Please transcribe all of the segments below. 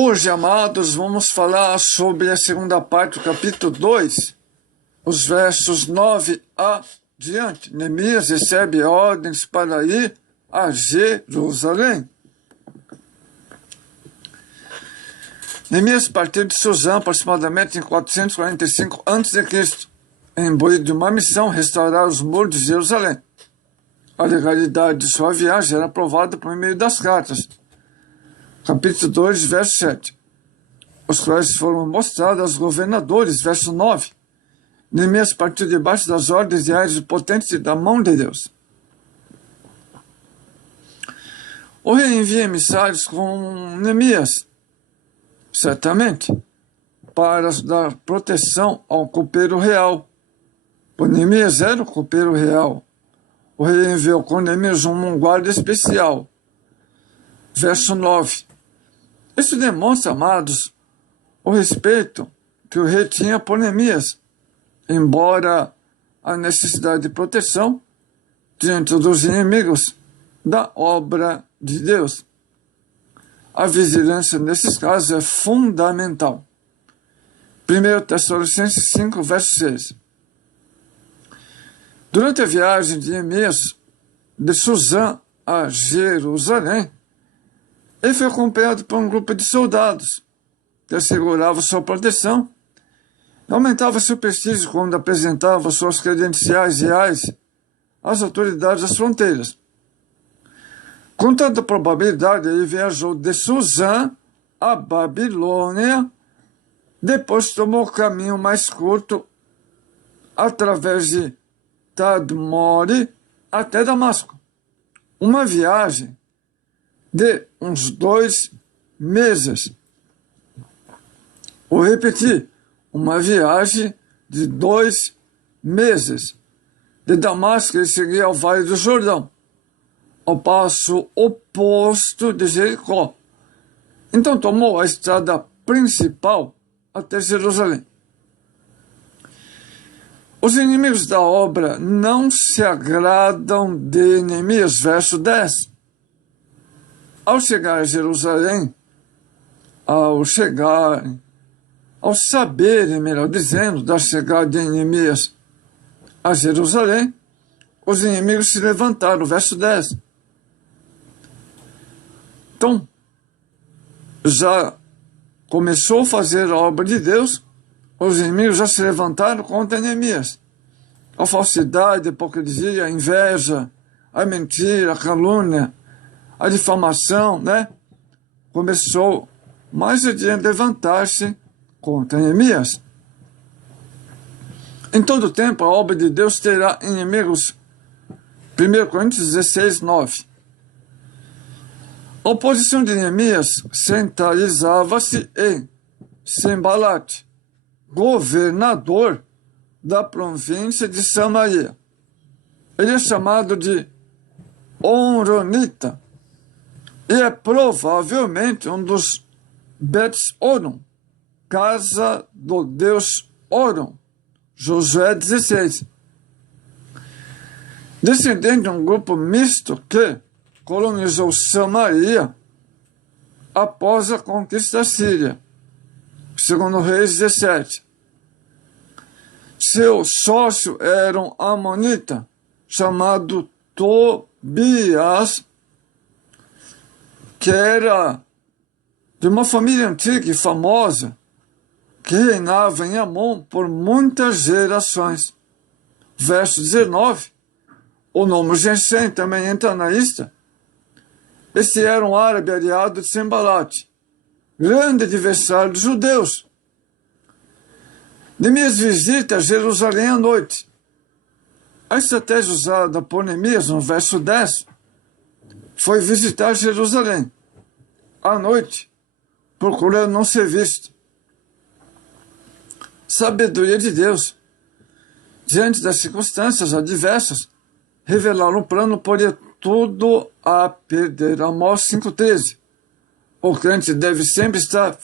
Hoje, amados, vamos falar sobre a segunda parte do capítulo 2, os versos 9 adiante. Neemias recebe ordens para ir a Jerusalém. Neemias partiu de Suzã aproximadamente em 445 a.C., imbuído de uma missão: restaurar os muros de Jerusalém. A legalidade de sua viagem era aprovada por meio das cartas. Capítulo 2, verso 7. Os quais foram mostrados aos governadores, verso 9. Neemias partiu debaixo das ordens diárias e potentes da mão de Deus. O rei envia emissários com Neemias, certamente, para dar proteção ao copeiro real. Pois Neemias era o copeiro real. O rei enviou com Neemias um guarda especial. Verso 9. Isso demonstra, amados, o respeito que o rei tinha por Neemias, embora a necessidade de proteção diante dos inimigos da obra de Deus. A vigilância nesses casos é fundamental. 1 Tessalonicenses 5, verso 6. Durante a viagem de Neemias de Suzã a Jerusalém, ele foi acompanhado por um grupo de soldados que asseguravam sua proteção e aumentava seu prestígio quando apresentava suas credenciais reais às autoridades das fronteiras. Com tanta probabilidade, ele viajou de Suzã à Babilônia, depois tomou o caminho mais curto através de Tadmori até Damasco. Uma viagem de uns 2 meses. Vou repetir, uma viagem de 2 meses. De Damasco ele seguia ao Vale do Jordão, ao passo oposto de Jericó. Então tomou a estrada principal até Jerusalém. Os inimigos da obra não se agradam de Neemias, verso 10. Ao chegar a Jerusalém, ao saberem, melhor dizendo, da chegada de Neemias a Jerusalém, os inimigos se levantaram, verso 10. Então, já começou a fazer a obra de Deus, os inimigos já se levantaram contra Neemias. A falsidade, a hipocrisia, a inveja, a mentira, a calúnia, a difamação, começou mais adiante a levantar-se contra Neemias. Em todo o tempo, a obra de Deus terá inimigos. 1 Coríntios 16, 9. A oposição de Neemias centralizava-se em Sembalate, governador da província de Samaria. Ele é chamado de Horonita e é provavelmente um dos Bet-Horon, casa do deus Horon, Josué 16. Descendente de um grupo misto que colonizou Samaria após a conquista da Síria, segundo Reis 17. Seu sócio era um amonita chamado Tobias, que era de uma família antiga e famosa, que reinava em Amon por muitas gerações. Verso 19, o nome Gesem também entra na lista. Este era um árabe aliado de Sembalate, grande adversário dos judeus. Neemias visita Jerusalém à noite. A estratégia usada por Neemias no verso 10 foi visitar Jerusalém à noite, procurando não ser visto. Sabedoria de Deus. Diante das circunstâncias adversas, revelar um plano poria tudo a perder. Amós 5,13. O crente deve sempre estar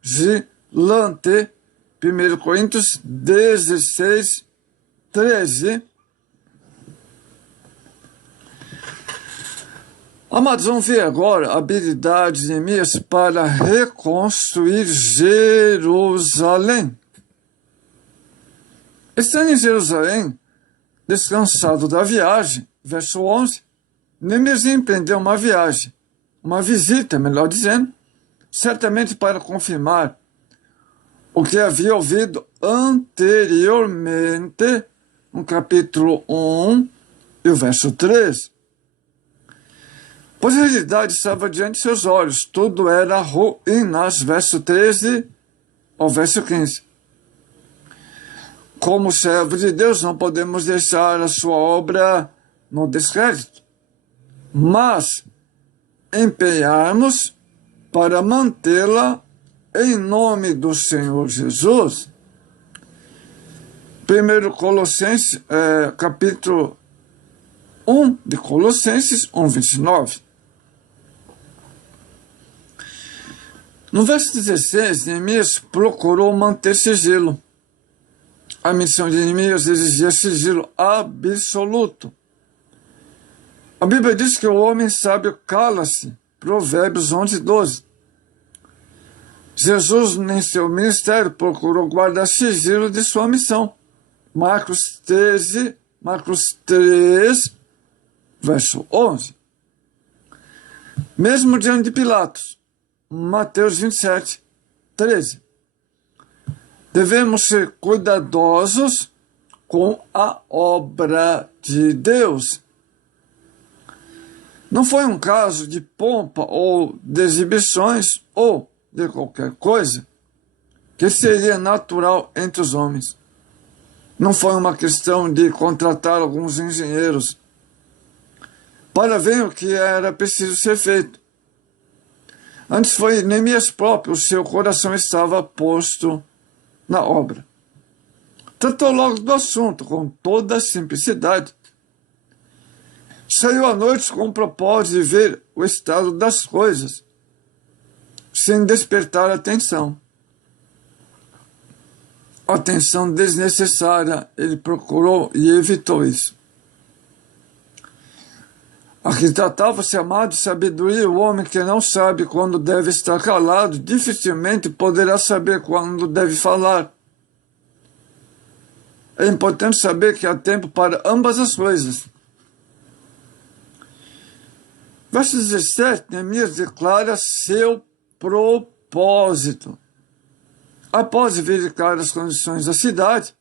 vigilante. 1 Coríntios 16, 13. Amados, vamos ver agora a habilidade de Neemias para reconstruir Jerusalém. Estando em Jerusalém, descansado da viagem, verso 11, Neemias empreendeu uma viagem, uma visita, melhor dizendo, certamente para confirmar o que havia ouvido anteriormente no capítulo 1 e o verso 3. Pois a realidade estava diante de seus olhos, tudo era ruínas, verso 13 ao verso 15. Como servo de Deus, não podemos deixar a sua obra no descrédito, mas empenharmos para mantê-la em nome do Senhor Jesus. 1 Colossenses, capítulo 1 de Colossenses 1:29. No verso 16, Neemias procurou manter sigilo. A missão de Neemias exigia sigilo absoluto. A Bíblia diz que o homem sábio cala-se. Provérbios 11:12. Jesus, em seu ministério, procurou guardar sigilo de sua missão. Marcos 3, verso 11. Mesmo diante de Pilatos, Mateus 27:13. Devemos ser cuidadosos com a obra de Deus. Não foi um caso de pompa ou de exibições ou de qualquer coisa que seria natural entre os homens. Não foi uma questão de contratar alguns engenheiros para ver o que era preciso ser feito. Antes foi Neemias próprio, o seu coração estava posto na obra. Tratou logo do assunto com toda a simplicidade. Saiu à noite com o propósito de ver o estado das coisas, sem despertar atenção. Atenção desnecessária, ele procurou e evitou isso. Aqui tratava-se, amado, de sabedoria. O homem que não sabe quando deve estar calado, dificilmente poderá saber quando deve falar. É importante saber que há tempo para ambas as coisas. Verso 17, Neemias declara seu propósito. Após verificar as condições da cidade,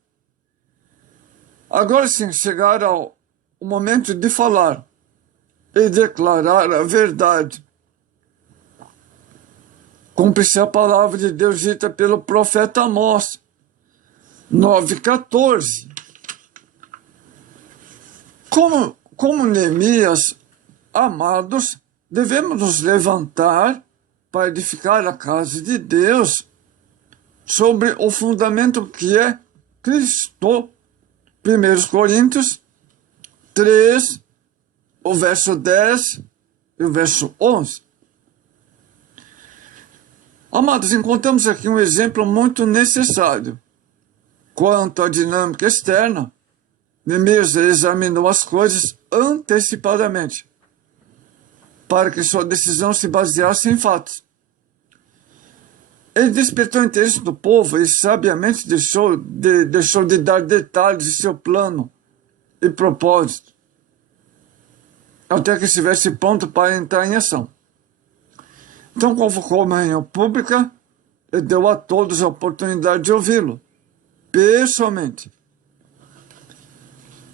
agora sim chegará o momento de falar e declarar a verdade. Cumpre-se a palavra de Deus dita pelo profeta Amós, 9:14. Como Neemias, amados, devemos nos levantar para edificar a casa de Deus sobre o fundamento que é Cristo. 1 Coríntios 3, o verso 10 e o verso 11. Amados, encontramos aqui um exemplo muito necessário. Quanto à dinâmica externa, Neemias examinou as coisas antecipadamente, para que sua decisão se baseasse em fatos. Ele despertou o interesse do povo e sabiamente deixou de dar detalhes de seu plano e propósito, até que estivesse pronto para entrar em ação. Então convocou uma reunião pública e deu a todos a oportunidade de ouvi-lo, pessoalmente,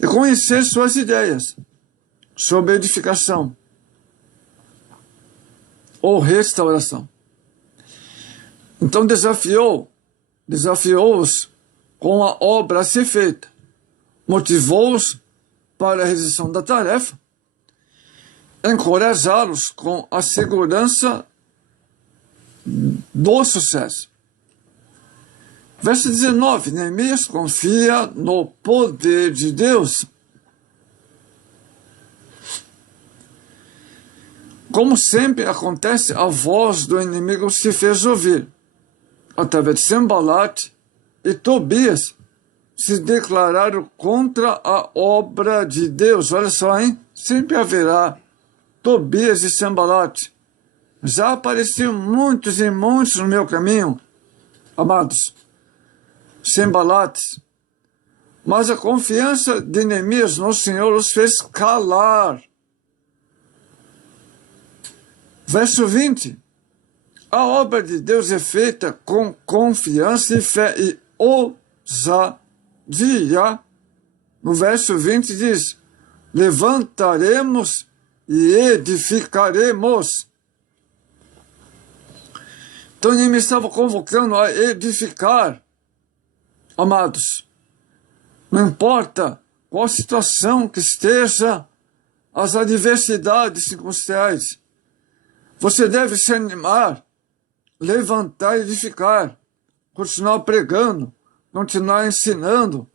e conhecer suas ideias sobre edificação ou restauração. Então desafiou-os com a obra a ser feita, motivou-os para a realização da tarefa, encorajá-los com a segurança do sucesso. Verso 19, Neemias confia no poder de Deus. Como sempre acontece, a voz do inimigo se fez ouvir. Através de Sanbalat e Tobias se declararam contra a obra de Deus. Olha só, hein? Sempre haverá Tobias e Sambalate. Já apareciam muitos e muitos no meu caminho, amados, Sambalates. Mas a confiança de Neemias no Senhor os fez calar. Verso 20. A obra de Deus é feita com confiança e fé e ousadia. No verso 20 diz: levantaremos e edificaremos. Então ele me estava convocando a edificar, amados. Não importa qual situação que esteja, as adversidades circunstanciais, você deve se animar, levantar e edificar, continuar pregando, continuar ensinando.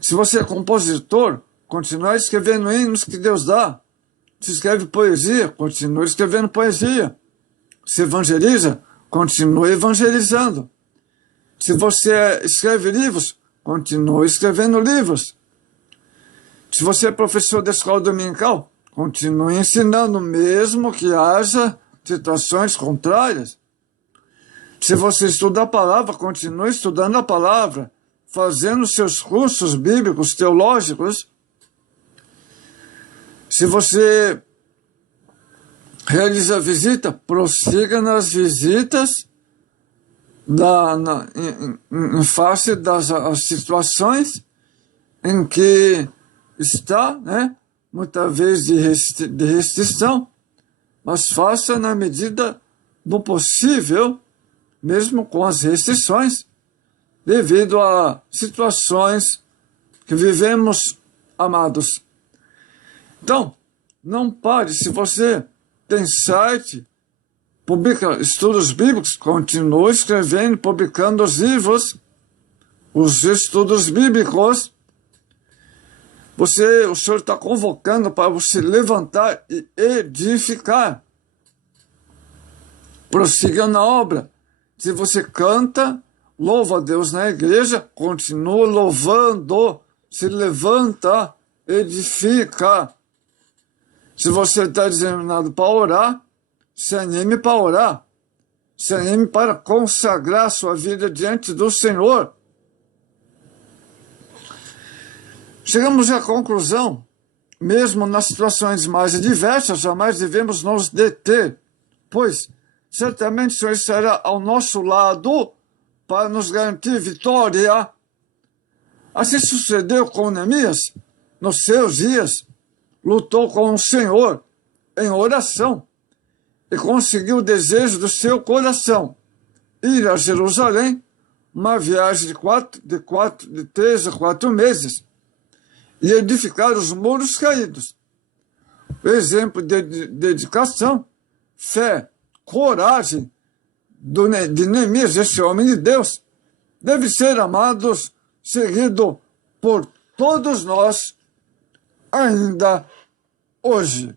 Se você é compositor, continuar escrevendo hinos que Deus dá. Se escreve poesia, continue escrevendo poesia. Se evangeliza, continue evangelizando. Se você escreve livros, continue escrevendo livros. Se você é professor da escola dominical, continue ensinando, mesmo que haja situações contrárias. Se você estuda a palavra, continue estudando a palavra, fazendo seus cursos bíblicos, teológicos. Se você realiza visita, prossiga nas visitas em face das as situações em que está, né? Muitas vezes de restrição, mas faça na medida do possível, mesmo com as restrições, devido a situações que vivemos, amados. Então, não pare. Se você tem site, publica estudos bíblicos, continue escrevendo, publicando os livros, os estudos bíblicos. O Senhor está convocando para você levantar e edificar. Prossiga na obra. Se você canta, louva a Deus na igreja, continua louvando, se levanta, edifica. Se você está determinado para orar, se anime para orar. Se anime para consagrar sua vida diante do Senhor. Chegamos à conclusão, mesmo nas situações mais adversas, jamais devemos nos deter, pois certamente o Senhor estará ao nosso lado para nos garantir vitória. Assim sucedeu com Neemias. Nos seus dias, lutou com o Senhor em oração e conseguiu o desejo do seu coração, ir a Jerusalém, uma viagem de 3 a 4 meses, e edificar os muros caídos. O exemplo de dedicação, fé, coragem de Neemias, esse homem de Deus, deve ser, amados, seguido por todos nós ainda hoje.